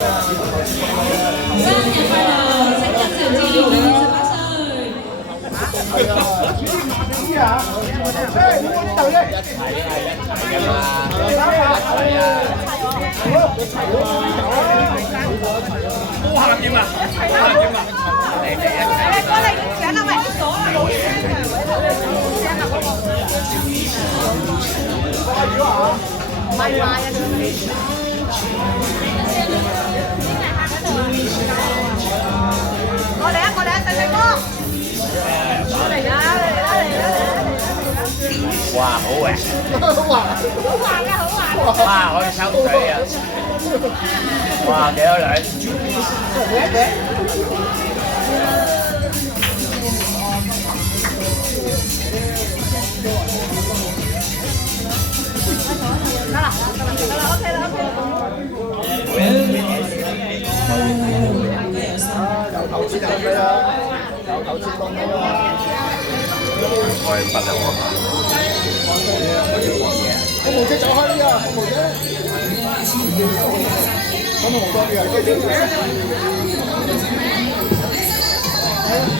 Sinh nhật快樂，生日上至18歲。高下點啊？高下點啊？嚟過嚟請啦，喂！攞啦，老師唔係賣啊！過嚟啊！過嚟啊！細細哥，過嚟啦！嚟啦！嚟啦！哇，好嘅，好滑啊！好滑！哇，可以抽水啊！哇，幾多女？得啦，OK 啦，OK 有頭先講佢啦，有頭先講佢啦。我係不良我毛姐走開啲啊！毛姐，咁毛多啲啊！